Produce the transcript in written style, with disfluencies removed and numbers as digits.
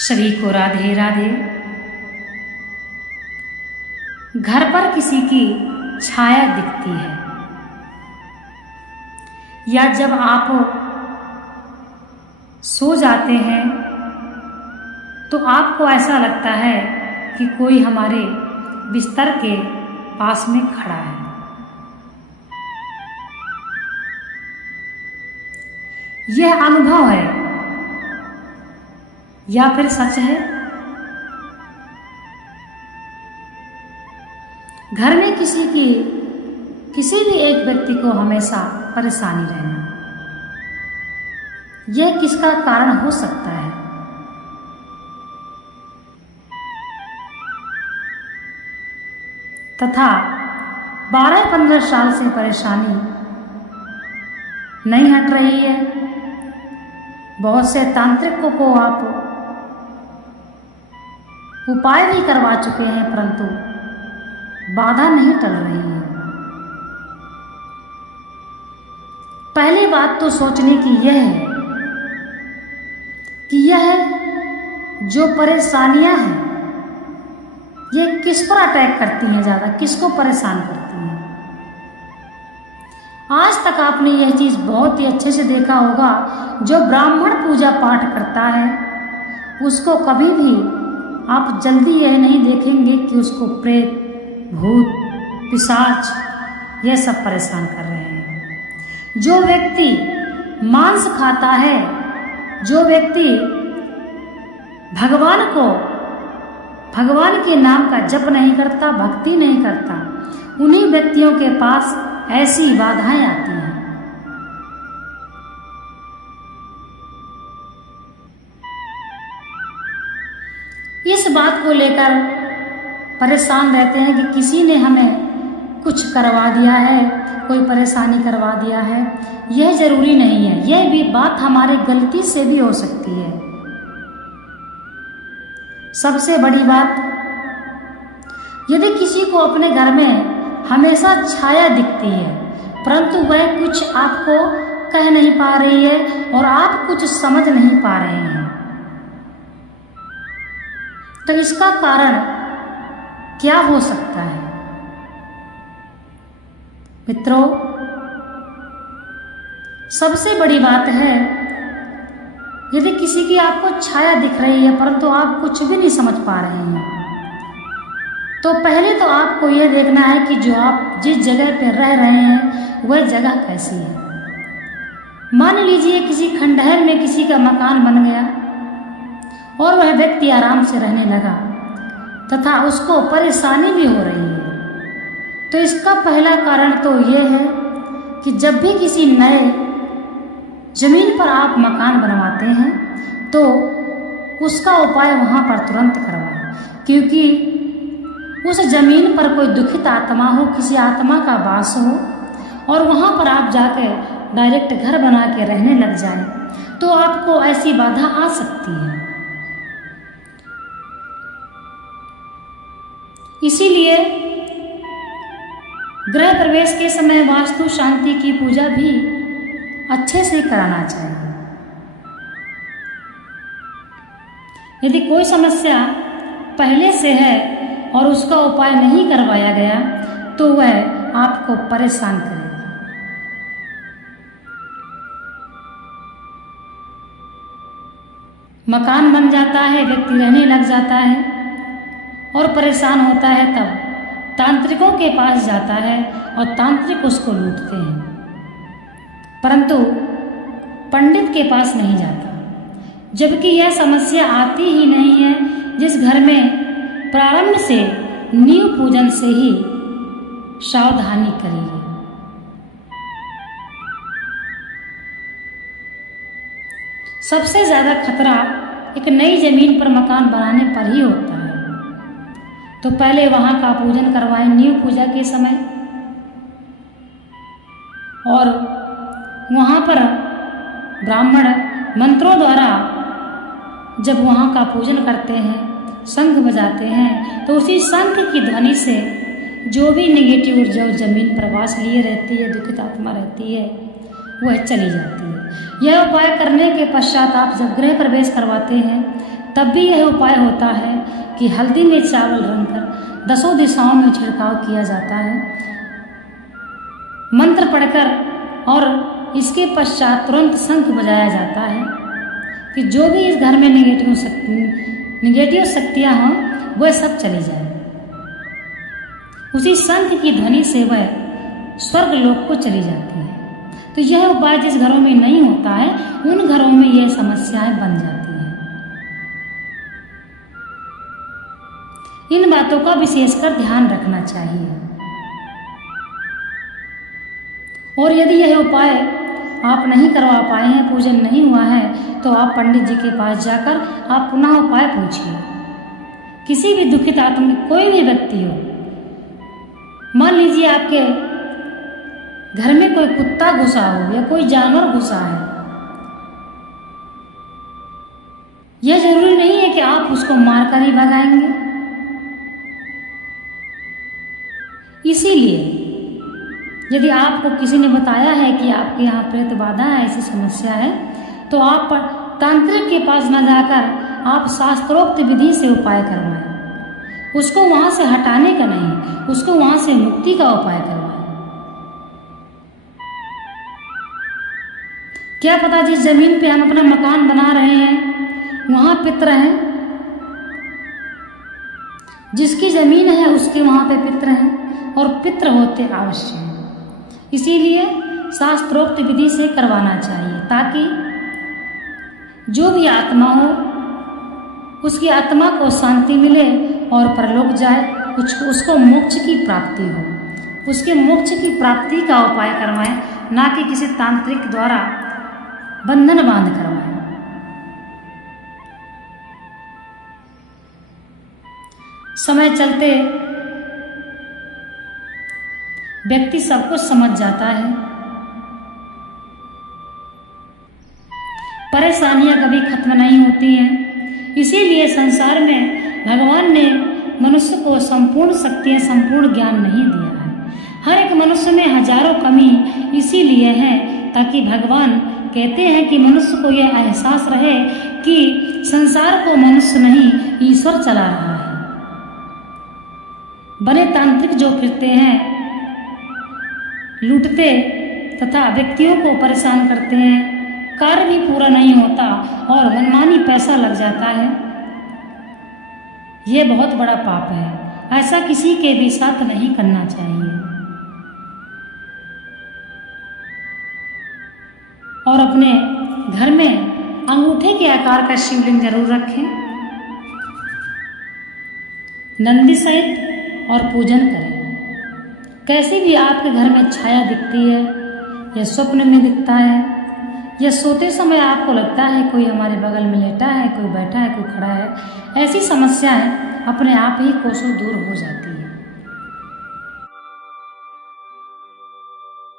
सभी को राधे राधे। घर पर किसी की छाया दिखती है या जब आप सो जाते हैं तो आपको ऐसा लगता है कि कोई हमारे बिस्तर के पास में खड़ा है। यह अनुभव है या फिर सच है? घर में किसी भी एक व्यक्ति को हमेशा परेशानी रहना, यह किसका कारण हो सकता है? तथा 12-15 साल से परेशानी नहीं हट रही है। बहुत से तांत्रिकों को आप उपाय भी करवा चुके हैं परंतु बाधा नहीं टल रही है। पहली बात तो सोचने की यह है कि यह जो परेशानियां हैं ये किस पर अटैक करती हैं, ज्यादा किसको परेशान करती हैं। आज तक आपने यह चीज बहुत ही अच्छे से देखा होगा, जो ब्राह्मण पूजा पाठ करता है उसको कभी भी आप जल्दी यह नहीं देखेंगे कि उसको प्रेत, भूत, पिशाच यह सब परेशान कर रहे हैं। जो व्यक्ति मांस खाता है, जो व्यक्ति भगवान के नाम का जप नहीं करता, भक्ति नहीं करता, उन्हीं व्यक्तियों के पास ऐसी बाधाएं आती हैं। इस बात को लेकर परेशान रहते हैं कि किसी ने हमें कुछ करवा दिया है, कोई परेशानी करवा दिया है। यह जरूरी नहीं है, यह भी बात हमारे गलती से भी हो सकती है। सबसे बड़ी बात, यदि किसी को अपने घर में हमेशा छाया दिखती है परंतु वह कुछ आपको कह नहीं पा रही है और आप कुछ समझ नहीं पा रहे हैं, तो इसका कारण क्या हो सकता है? मित्रों, सबसे बड़ी बात है, यदि किसी की आपको छाया दिख रही है परंतु आप कुछ भी नहीं समझ पा रहे हैं, तो पहले तो आपको यह देखना है कि जो आप जिस जगह पर रह रहे हैं वह जगह कैसी है। मान लीजिए किसी खंडहर में किसी का मकान बन गया और वह व्यक्ति आराम से रहने लगा तथा उसको परेशानी भी हो रही है, तो इसका पहला कारण तो यह है कि जब भी किसी नए जमीन पर आप मकान बनवाते हैं तो उसका उपाय वहां पर तुरंत करवाएं, क्योंकि उस जमीन पर कोई दुखित आत्मा हो, किसी आत्मा का वास हो और वहां पर आप जाकर डायरेक्ट घर बना के रहने लग जाएं तो आपको ऐसी बाधा आ सकती है। इसीलिए गृह प्रवेश के समय वास्तु शांति की पूजा भी अच्छे से कराना चाहिए। यदि कोई समस्या पहले से है और उसका उपाय नहीं करवाया गया तो वह आपको परेशान करेगा। मकान बन जाता है, व्यक्ति रहने लग जाता है और परेशान होता है, तब तांत्रिकों के पास जाता है और तांत्रिक उसको लूटते हैं, परंतु पंडित के पास नहीं जाता। जबकि यह समस्या आती ही नहीं है जिस घर में प्रारंभ से नींव पूजन से ही सावधानी करेगी। सबसे ज्यादा खतरा एक नई जमीन पर मकान बनाने पर ही होता है, तो पहले वहां का पूजन करवाएं नींव पूजा के समय, और वहां पर ब्राह्मण मंत्रों द्वारा जब वहां का पूजन करते हैं, शंख बजाते हैं, तो उसी शंख की ध्वनि से जो भी नेगेटिव ऊर्जा उस जमीन पर वास लिए रहती है, दुखित आत्मा रहती है, वह चली जाती है। यह उपाय करने के पश्चात आप जब गृह प्रवेश करवाते हैं तब भी यह उपाय होता है कि हल्दी में चावल रंगकर 10 दिशाओं में छिड़काव किया जाता है, मंत्र पढ़कर, और इसके पश्चात तुरंत शंख बजाया जाता है कि जो भी इस घर में निगेटिव शक्तियाँ हों वह सब चली जाए। उसी शंख की ध्वनि से वह स्वर्ग लोक को चली जाती है। तो यह उपाय जिस घरों में नहीं होता है उन घरों में यह समस्याएं बन जाती हैं। इन बातों का विशेषकर ध्यान रखना चाहिए। और यदि यह उपाय आप नहीं करवा पाए हैं, पूजन नहीं हुआ है, तो आप पंडित जी के पास जाकर आप पुनः उपाय पूछिए। किसी भी दुखित आत्मा, कोई भी व्यक्ति हो, मान लीजिए आपके घर में कोई कुत्ता घुसा हो या कोई जानवर घुसा है, यह जरूरी नहीं है कि आप उसको मारकर ही भगाएंगे। इसीलिए यदि आपको किसी ने बताया है कि आपके यहाँ प्रेत बाधा है, ऐसी समस्या है, तो आप तांत्रिक के पास न जाकर आप शास्त्रोक्त विधि से उपाय करवाएं। उसको वहां से हटाने का नहीं, उसको वहां से मुक्ति का उपाय करवाएं। क्या पता जिस जमीन पे हम अपना मकान बना रहे हैं वहां पित्र हैं, जिसकी जमीन है उसके वहां पे पित्र हैं, और पित्र होते अवश्य हैं। इसीलिए शास्त्रोक्त विधि से करवाना चाहिए, ताकि जो भी आत्मा हो उसकी आत्मा को शांति मिले और परलोक जाए, उसको मोक्ष की प्राप्ति हो। उसके मोक्ष की प्राप्ति का उपाय करवाएं, ना कि किसी तांत्रिक द्वारा बंधन बांध करवाएं। समय चलते व्यक्ति सब कुछ समझ जाता है। परेशानियां कभी खत्म नहीं होती हैं। इसीलिए संसार में भगवान ने मनुष्य को संपूर्ण शक्तियां, संपूर्ण ज्ञान नहीं दिया है। हर एक मनुष्य में हजारों कमी इसीलिए है ताकि भगवान कहते हैं कि मनुष्य को यह एहसास रहे कि संसार को मनुष्य नहीं ईश्वर चला रहा है। बने तांत्रिक जो फिरते हैं, लूटते तथा व्यक्तियों को परेशान करते हैं, कार्य भी पूरा नहीं होता और मनमानी पैसा लग जाता है, ये बहुत बड़ा पाप है। ऐसा किसी के भी साथ नहीं करना चाहिए। और अपने घर में अंगूठे के आकार का शिवलिंग जरूर रखें, नंदी सहित, और पूजन करें। कैसी भी आपके घर में छाया दिखती है, या स्वप्न में दिखता है, या सोते समय आपको लगता है कोई हमारे बगल में लेटा है, कोई बैठा है, कोई खड़ा है, ऐसी समस्याएं अपने आप ही कोसों दूर हो जाती है।